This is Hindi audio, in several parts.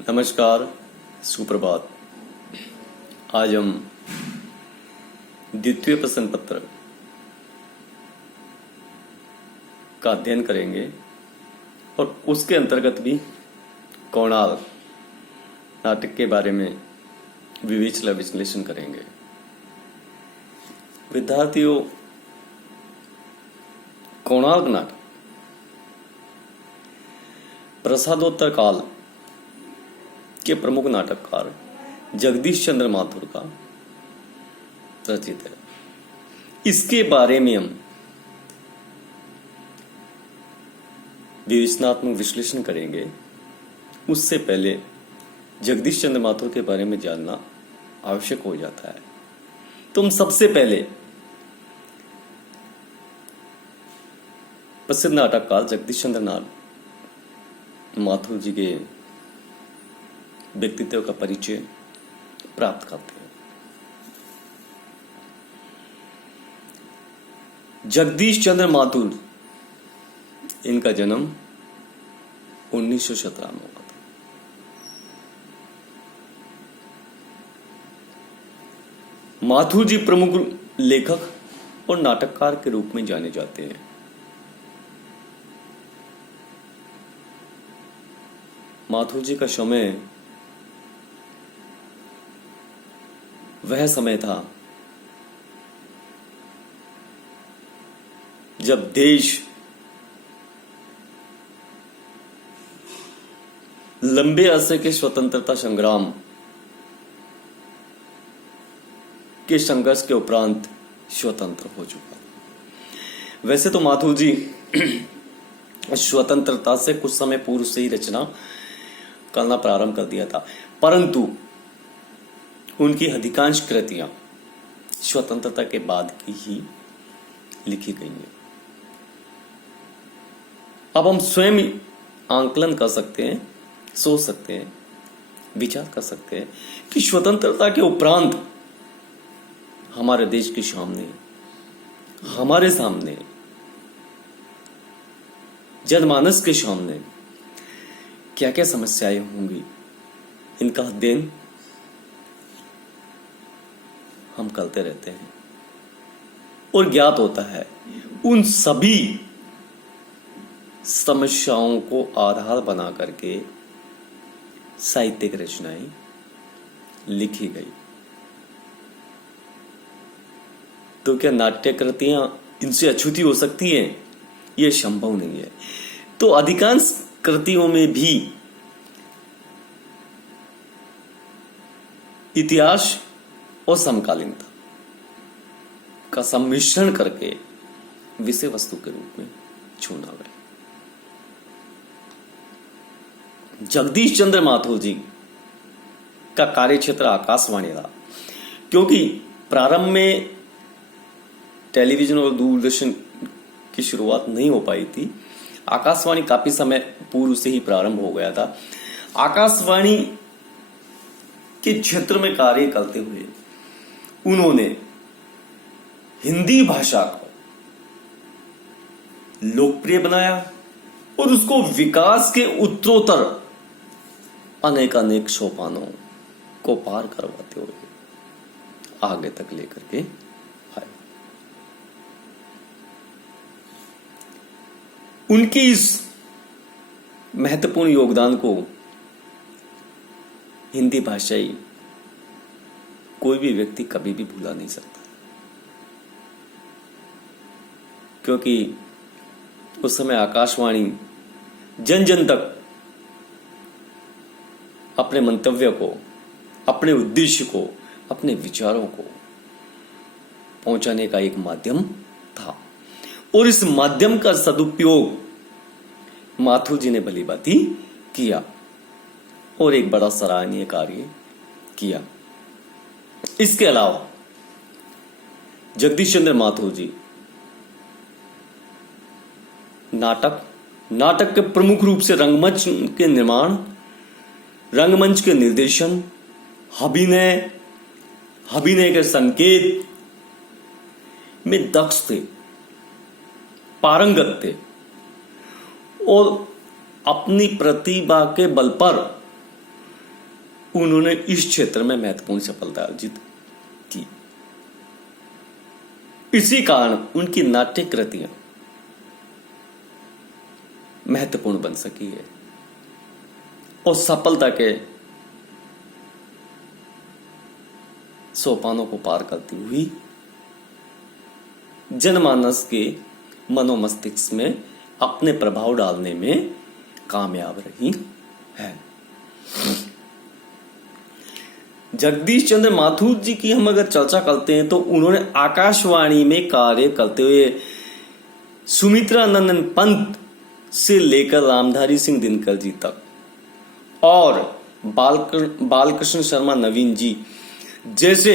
नमस्कार, सुप्रभात। आज हम द्वितीय प्रश्न पत्र का अध्ययन करेंगे और उसके अंतर्गत भी कोणार्क नाटक के बारे में विश्लेषण करेंगे। विद्यार्थियों, कोणार्क नाटक प्रसादोत्तर काल के प्रमुख नाटककार जगदीश चंद्र माथुर का रचित है। इसके बारे में हम विवेचनात्मक विश्लेषण करेंगे। उससे पहले जगदीश चंद्र माथुर के बारे में जानना आवश्यक हो जाता है। तुम सबसे पहले प्रसिद्ध नाटककार जगदीश चंद्र माथुर जी के व्यक्तित्व का परिचय प्राप्त करते हैं। जगदीश चंद्र माथुर, इनका जन्म 1917 में हुआ था। माथुर जी प्रमुख लेखक और नाटककार के रूप में जाने जाते हैं। माथुर जी का समय वह समय था जब देश लंबे अरसे के स्वतंत्रता संग्राम के संघर्ष के उपरांत स्वतंत्र हो चुका। वैसे तो माथुर जी स्वतंत्रता से कुछ समय पूर्व से ही रचना करना प्रारंभ कर दिया था, परंतु उनकी अधिकांश कृतियां स्वतंत्रता के बाद की ही लिखी गई हैं। अब हम स्वयं आंकलन कर सकते हैं, सोच सकते हैं, विचार कर सकते हैं कि स्वतंत्रता के उपरांत हमारे देश के सामने, हमारे सामने, जनमानस के सामने क्या क्या समस्याएं होंगी, इनका अध्ययन हम करते रहते हैं और ज्ञात होता है उन सभी समस्याओं को आधार बना करके साहित्यिक रचनाएं लिखी गई। तो क्या नाट्य कृतियां इनसे अछूती हो सकती हैं? यह संभव नहीं है। तो अधिकांश कृतियों में भी इतिहास और समकालीनता का सम्मिश्रण करके विषय वस्तु के रूप में चुना गया। जगदीश चंद्र माथुर जी का कार्यक्षेत्र आकाशवाणी रहा, क्योंकि प्रारंभ में टेलीविजन और दूरदर्शन की शुरुआत नहीं हो पाई थी। आकाशवाणी काफी समय पूर्व से ही प्रारंभ हो गया था। आकाशवाणी के क्षेत्र में कार्य करते हुए उन्होंने हिंदी भाषा को लोकप्रिय बनाया और उसको विकास के उत्तरोत्तर अनेक सोपानों को पार करवाते हुए आगे तक लेकर के आए। उनके इस महत्वपूर्ण योगदान को हिंदी भाषाई कोई भी व्यक्ति कभी भी भुला नहीं सकता, क्योंकि उस समय आकाशवाणी जन जन तक अपने मंतव्य को, अपने उद्देश्य को, अपने विचारों को पहुंचाने का एक माध्यम था और इस माध्यम का सदुपयोग माथुर जी ने भली भांति किया और एक बड़ा सराहनीय कार्य किया। इसके अलावा जगदीश चंद्र माथुर जी नाटक के प्रमुख रूप से रंगमंच के निर्माण, रंगमंच के निर्देशन, अभिनय के संकेत में दक्ष थे, पारंगत थे और अपनी प्रतिभा के बल पर उन्होंने इस क्षेत्र में महत्वपूर्ण सफलता अर्जित की। इसी कारण उनकी नाट्य कृतियां महत्वपूर्ण बन सकी है और सफलता के सोपानों को पार करती हुई जनमानस के मनोमस्तिष्क में अपने प्रभाव डालने में कामयाब रही है। जगदीश चंद्र माथुर जी की हम अगर चर्चा करते हैं तो उन्होंने आकाशवाणी में कार्य करते हुए सुमित्रा नंदन पंत से लेकर रामधारी सिंह दिनकर जी तक और बालकृष्ण शर्मा नवीन जी जैसे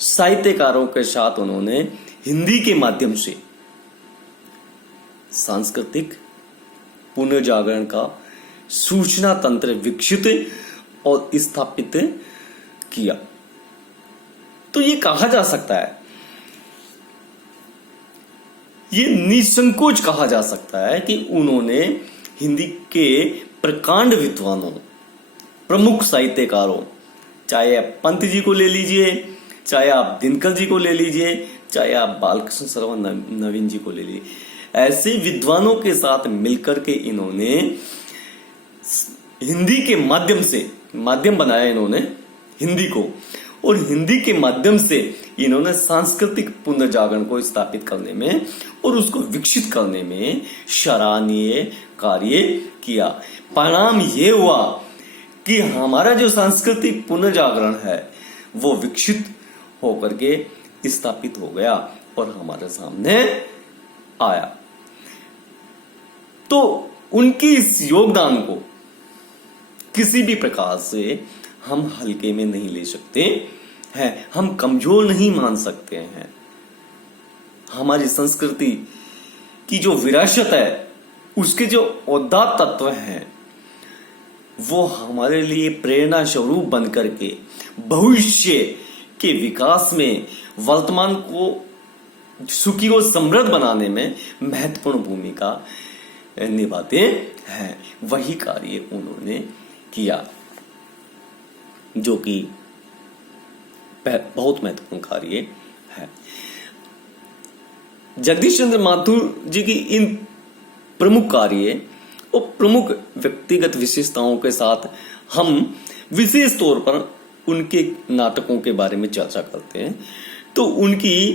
साहित्यकारों के साथ उन्होंने हिंदी के माध्यम से सांस्कृतिक पुनर्जागरण का सूचना तंत्र विकसित और स्थापित किया। तो ये कहा जा सकता है, ये निसंकोच कहा जा सकता है कि उन्होंने हिंदी के प्रकांड विद्वानों, प्रमुख साहित्यकारों, चाहे आप पंत जी को ले लीजिए, चाहे आप दिनकर जी को ले लीजिए, चाहे आप बालकृष्ण शर्मा नवीन जी को ले लीजिए, ऐसे विद्वानों के साथ मिलकर के इन्होंने हिंदी के माध्यम से माध्यम बनाया इन्होंने हिंदी को, और हिंदी के माध्यम से इन्होंने सांस्कृतिक पुनर्जागरण को स्थापित करने में और उसको विकसित करने में सराहनीय कार्य किया। परिणाम ये हुआ कि हमारा जो सांस्कृतिक पुनर्जागरण है वो विकसित होकर के स्थापित हो गया और हमारे सामने आया। तो उनकी इस योगदान को किसी भी प्रकार से हम हल्के में नहीं ले सकते हैं, हम कमजोर नहीं मान सकते हैं। हमारी संस्कृति की जो विरासत है, उसके जो उदात्त तत्व हैं, वो हमारे लिए प्रेरणा स्वरूप बन करके भविष्य के विकास में वर्तमान को सुखी और समृद्ध बनाने में महत्वपूर्ण भूमिका निभाते हैं। वही कार्य उन्होंने किया जो कि बहुत महत्वपूर्ण कार्य है। जगदीश चंद्र माथुर जी की इन प्रमुख कार्य और प्रमुख व्यक्तिगत विशेषताओं के साथ हम विशेष तौर पर उनके नाटकों के बारे में चर्चा करते हैं। तो उनकी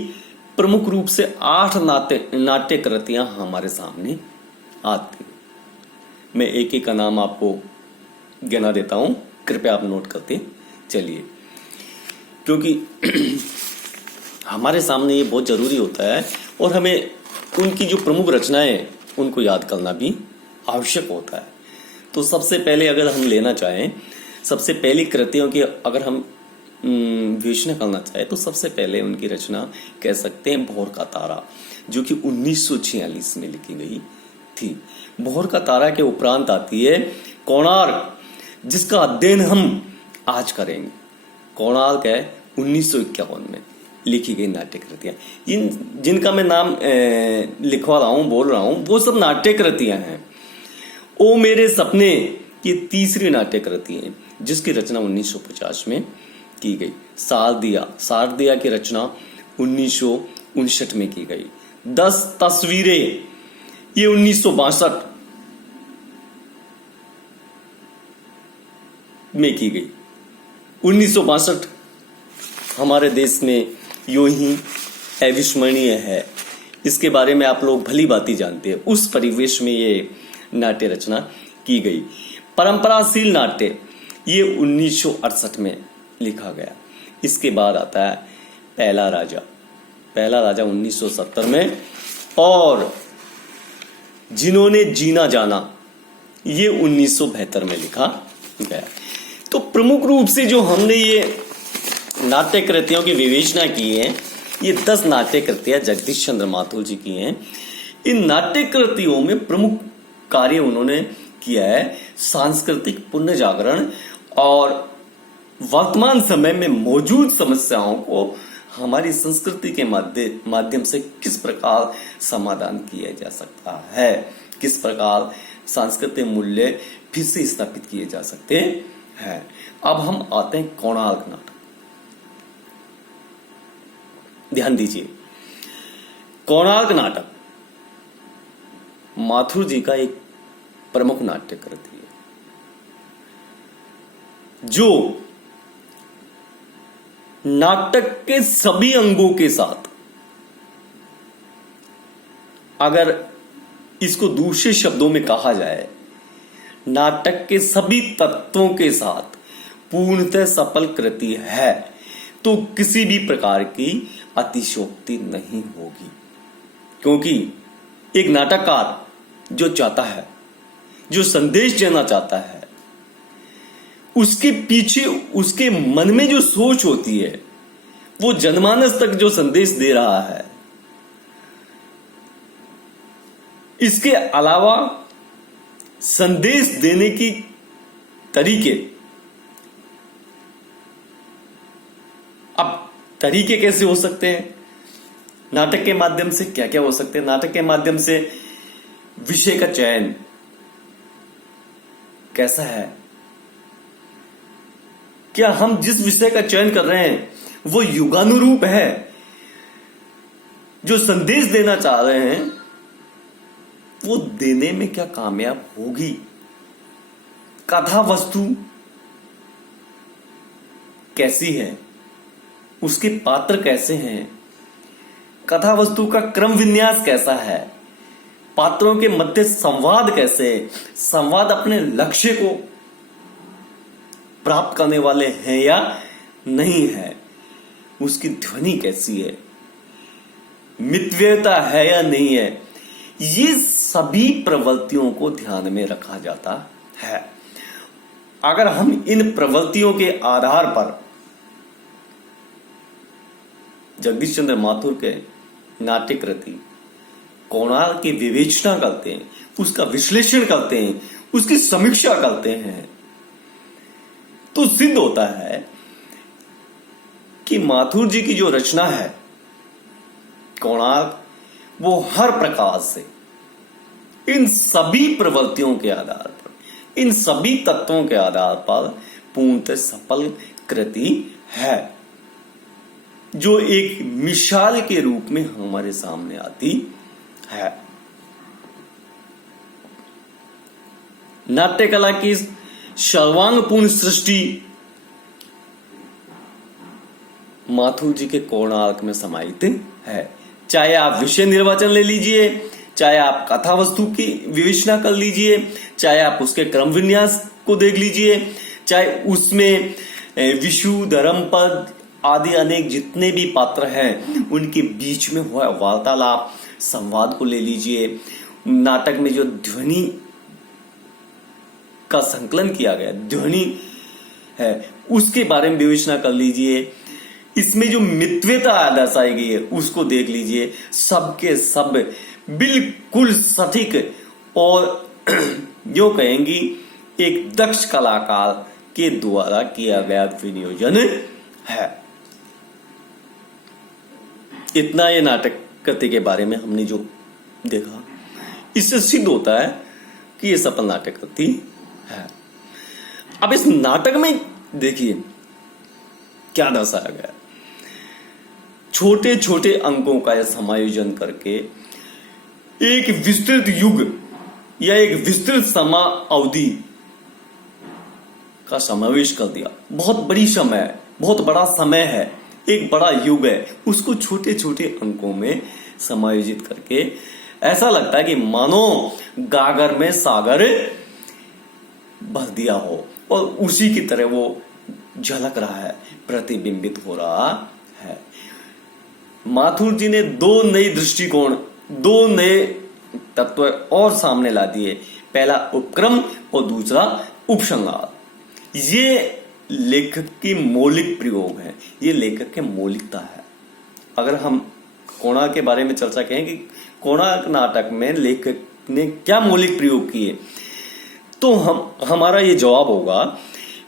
प्रमुख रूप से 8 नाट्य कृतियां हमारे सामने आती। मैं एक एक का नाम आपको गिना देता हूं, कृपया आप नोट करते चलिए, क्योंकि हमारे सामने ये बहुत जरूरी होता है और हमें उनकी जो प्रमुख रचनाएं उनको याद करना भी आवश्यक होता है। तो सबसे पहले अगर हम लेना चाहें, सबसे पहली कृतियों की अगर हम विवेचना करना चाहे तो सबसे पहले उनकी रचना कह सकते हैं भोर का तारा, जो कि 1946 में लिखी गई थी। भोर का तारा के उपरांत आती है कोणार्क, जिसका अध्ययन हम आज करेंगे। कोणार्क है 1951 में लिखी गई नाट्य कृतियां। जिनका मैं नाम लिखवा रहा हूं, बोल रहा हूं, वो सब नाट्य कृतियां हैं। ओ मेरे सपने ये तीसरी नाट्य कृति है, जिसकी रचना 1950 में की गई। शारदिया की रचना 1959 में की गई। 10 तस्वीरें ये 1962 में की गई। 1962 हमारे देश में यूं ही अविस्मरणीय है, इसके बारे में आप लोग भली भांति जानते हैं। उस परिवेश में ये नाट्य रचना की गई। परंपराशील नाट्य ये 1968 में लिखा गया। इसके बाद आता है पहला राजा 1970 में, और जिन्होंने जीना जाना ये 1972 में लिखा गया। तो प्रमुख रूप से जो हमने ये नाट्य कृतियों की विवेचना की है, ये 10 नाट्य कृतियां जगदीश चंद्र माथुर जी की हैं। इन नाट्य कृतियों में प्रमुख कार्य उन्होंने किया है सांस्कृतिक पुनर्जागरण और वर्तमान समय में मौजूद समस्याओं को हमारी संस्कृति के माध्यम से किस प्रकार समाधान किया जा सकता है, किस प्रकार सांस्कृतिक मूल्य फिर से स्थापित किए जा सकते है। अब हम आते हैं कोणार्क नाटक। ध्यान दीजिए, कोणार्क नाटक माथुर जी का एक प्रमुख नाट्य कृति है, जो नाटक के सभी अंगों के साथ, अगर इसको दूसरे शब्दों में कहा जाए, नाटक के सभी तत्वों के साथ पूर्णतः सफल कृति है, तो किसी भी प्रकार की अतिशयोक्ति नहीं होगी। क्योंकि एक नाटककार जो चाहता है, जो संदेश देना चाहता है, उसके पीछे उसके मन में जो सोच होती है, वो जनमानस तक जो संदेश दे रहा है, इसके अलावा संदेश देने की तरीके, अब तरीके कैसे हो सकते हैं, नाटक के माध्यम से क्या क्या हो सकते हैं। नाटक के माध्यम से विषय का चयन कैसा है, क्या हम जिस विषय का चयन कर रहे हैं वो युगानुरूप है, जो संदेश देना चाह रहे हैं वो देने में क्या कामयाब होगी, कथा वस्तु कैसी है, उसके पात्र कैसे हैं, कथा वस्तु का क्रम विन्यास कैसा है, पात्रों के मध्य संवाद कैसे, संवाद अपने लक्ष्य को प्राप्त करने वाले हैं या नहीं है, उसकी ध्वनि कैसी है, मितव्ययता है या नहीं है, ये सभी प्रवृत्तियों को ध्यान में रखा जाता है। अगर हम इन प्रवृत्तियों के आधार पर जगदीश चंद्र माथुर के नाट्य कृति कोणार्क की विवेचना करते हैं, उसका विश्लेषण करते हैं, उसकी समीक्षा करते हैं, तो सिद्ध होता है कि माथुर जी की जो रचना है कोणार्क, वो हर प्रकार से इन सभी प्रवृत्तियों के आधार पर, इन सभी तत्वों के आधार पर पूर्णतः सफल कृति है, जो एक मिसाल के रूप में हमारे सामने आती है। नाट्य कला की सर्वांगपूर्ण सृष्टि माथुर जी के कोणार्क में समाहित है। चाहे आप विषय निर्वाचन ले लीजिए, चाहे आप कथा वस्तु की विवेचना कर लीजिए, चाहे आप उसके क्रम विन्यास को देख लीजिए, चाहे उसमें विषु, धर्मपद आदि अनेक जितने भी पात्र हैं उनके बीच में हुआ वार्तालाप, संवाद को ले लीजिए, नाटक में जो ध्वनि का संकलन किया गया, ध्वनि है, उसके बारे में विवेचना कर लीजिए, इसमें जो मितव्यता दर्शाई गई है उसको देख लीजिए। सबके सब बिल्कुल सटीक और जो कहेंगी एक दक्ष कलाकार के द्वारा किया गया विनियोजन है। इतना ये नाटक कृति के बारे में हमने जो देखा, इससे सिद्ध होता है कि ये सफल नाटक कृति है। अब इस नाटक में देखिए क्या दर्शाया गया, छोटे छोटे अंकों का समायोजन करके एक विस्तृत युग या एक विस्तृत समय अवधि का समावेश कर दिया। बहुत बड़ी समय, बहुत बड़ा समय है, एक बड़ा युग है, उसको छोटे छोटे अंकों में समायोजित करके ऐसा लगता है कि मानो गागर में सागर भर दिया हो और उसी की तरह वो झलक रहा है, प्रतिबिंबित हो रहा है। माथुर जी ने दो नई दृष्टिकोण, दो नए तत्व और सामने ला दिए। पहला उपक्रम और दूसरा उपसंहार। ये लेखक की मौलिक प्रयोग है, ये लेखक की मौलिकता है। अगर हम कोणार्क के बारे में चर्चा करें कि कोणार्क नाटक में लेखक ने क्या मौलिक प्रयोग किए, तो हमारा ये जवाब होगा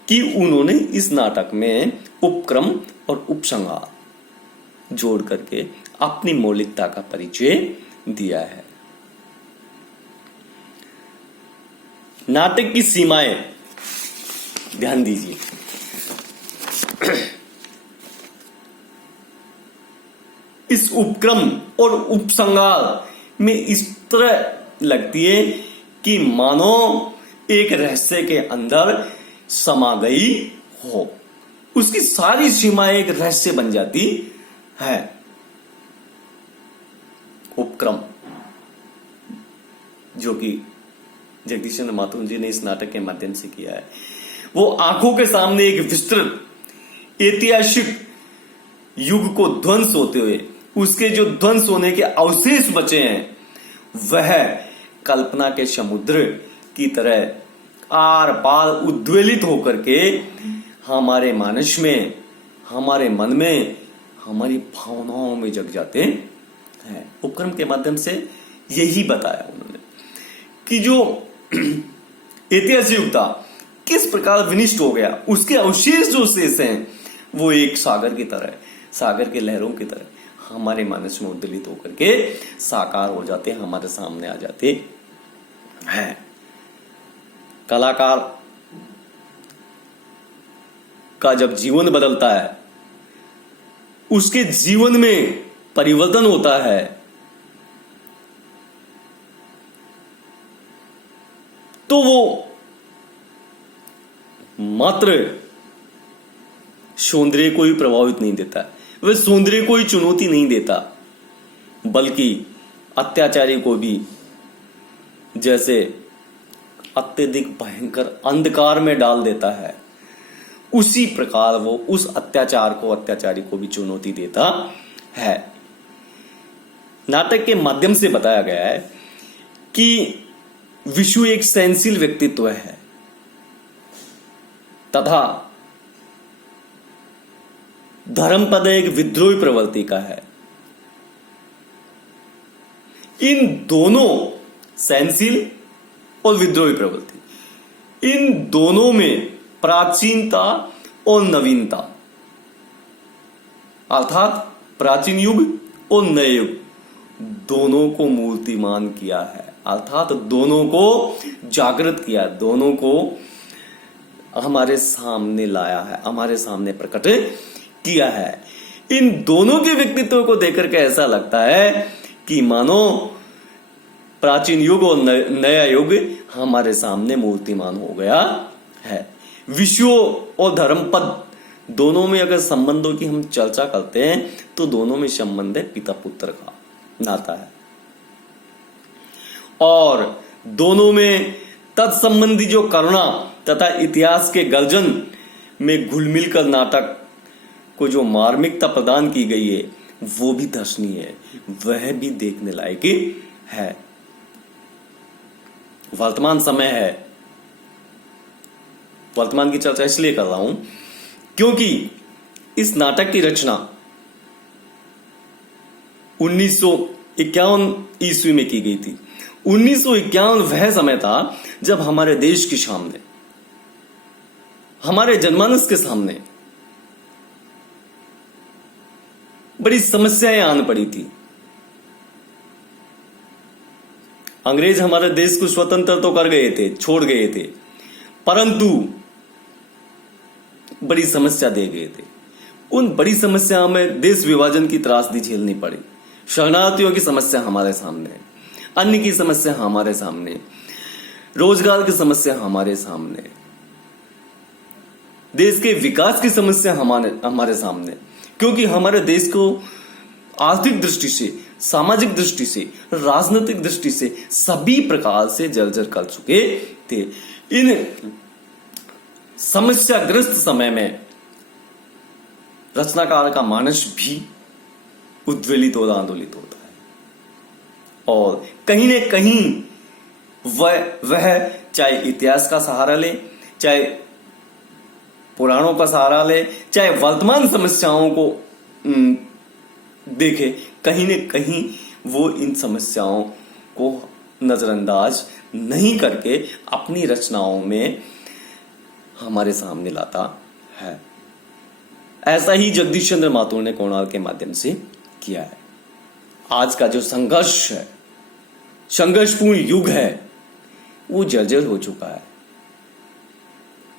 कि उन्होंने इस नाटक में उपक्रम और उपसंहार जोड़ करके अपनी मौलिकता का परिचय दिया है। नाटक की सीमाएं ध्यान दीजिए। इस उपक्रम और उपसंहार में इस तरह लगती है कि मानो एक रहस्य के अंदर समा गई हो, उसकी सारी सीमाएं एक रहस्य बन जाती है। उपक्रम जो कि जगदीश चंद्र माथुर जी ने इस नाटक के माध्यम से किया है, वो आंखों के सामने एक विस्तृत ऐतिहासिक युग को ध्वंस होते हुए उसके जो ध्वंस होने के अवशेष बचे हैं, वह कल्पना के समुद्र की तरह आर पार उद्वेलित होकर के हमारे मानस में, हमारे मन में, हमारी भावनाओं में जग जाते हैं। उपक्रम के माध्यम से यही बताया उन्होंने कि जो ऐतिहासिक युग था किस प्रकार विनिष्ट हो गया, उसके अवशेष जो शेष हैं वो एक सागर की तरह, सागर के लहरों की तरह हमारे मानस में उद्वेलित होकर के साकार हो जाते, हमारे सामने आ जाते हैं। कलाकार का जब जीवन बदलता है, उसके जीवन में परिवर्तन होता है, तो वो मात्र सौंदर्य को ही प्रभावित नहीं देता, वह सौंदर्य को ही चुनौती नहीं देता, बल्कि अत्याचारी को भी जैसे अत्यधिक भयंकर अंधकार में डाल देता है, उसी प्रकार वो उस अत्याचारी को भी चुनौती देता है। नाटक के माध्यम से बताया गया है कि विशु एक सहनशील व्यक्तित्व है तथा धर्मपद एक विद्रोही प्रवृत्ति का है। इन दोनों, सहनशील और विद्रोही प्रवृत्ति, इन दोनों में प्राचीनता और नवीनता, अर्थात प्राचीन युग और नए युग, दोनों को मूर्तिमान किया है, अर्थात दोनों को जागृत किया, दोनों को हमारे सामने लाया है, हमारे सामने प्रकट किया है। इन दोनों के व्यक्तित्व को देखकर के ऐसा लगता है कि मानो प्राचीन युग और नया युग हमारे सामने मूर्तिमान हो गया है। विश्व और धर्मपद दोनों में अगर संबंधों की हम चर्चा करते हैं तो दोनों में संबंध है पिता पुत्र का नाता है, और दोनों में तत्संबंधी जो करुणा तथा इतिहास के गर्जन में घुल मिल कर नाटक को जो मार्मिकता प्रदान की गई है वो भी दर्शनीय है, वह भी देखने लायक है। वर्तमान समय है, वर्तमान की चर्चा इसलिए कर रहा हूं क्योंकि इस नाटक की रचना 1951 ईस्वी में की गई थी। 1951 वह समय था जब हमारे देश के सामने, हमारे जनमानस के सामने बड़ी समस्याएं आन पड़ी थी। अंग्रेज हमारे देश को स्वतंत्र तो कर गए थे, छोड़ गए थे, परंतु बड़ी समस्या दे गए थे। उन बड़ी समस्याओं में देश विभाजन की त्रासदी झेलनी पड़ी, शरणार्थियों की समस्या हमारे सामने, अन्न की समस्या हमारे सामने, रोजगार की समस्या हमारे सामने, देश के विकास की समस्या हमारे सामने, क्योंकि हमारे देश को आर्थिक दृष्टि से, सामाजिक दृष्टि से, राजनीतिक दृष्टि से सभी प्रकार से जर्जर कर चुके थे। इन समस्याग्रस्त समय में रचनाकार का मानस भी उद्वेलित और आंदोलित होता है, और कहीं न कहीं वह चाहे इतिहास का सहारा ले, चाहे पुराणों का सहारा ले, चाहे वर्तमान समस्याओं को देखे, कहीं न कहीं वो इन समस्याओं को नजरअंदाज नहीं करके अपनी रचनाओं में हमारे सामने लाता है। ऐसा ही जगदीश चंद्र माथुर ने कोणार्क के माध्यम से किया है। आज का जो संघर्ष है, संघर्षपूर्ण युग है, वो जर्जर हो चुका है।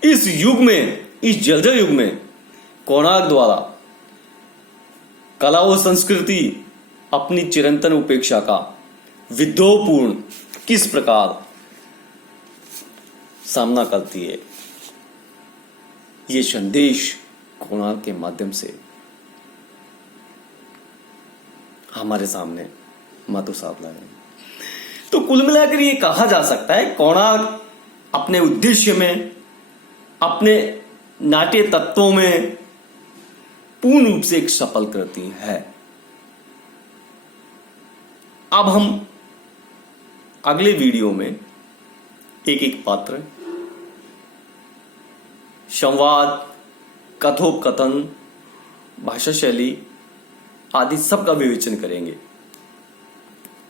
इस युग में, इस जर्जर युग में कोणार्क द्वारा कला और संस्कृति अपनी चिरंतन उपेक्षा का विद्रोहपूर्ण किस प्रकार सामना करती है, ये संदेश कोणार्क के माध्यम से हमारे सामने मातु साहब लाए। तो कुल मिलाकर ये कहा जा सकता है कोणार्क अपने उद्देश्य में, अपने नाट्य तत्वों में पूर्ण रूप से एक सफल कृति है। अब हम अगले वीडियो में एक एक पात्र, संवाद, कथोपकथन, भाषा शैली आदि सब का विवेचन करेंगे।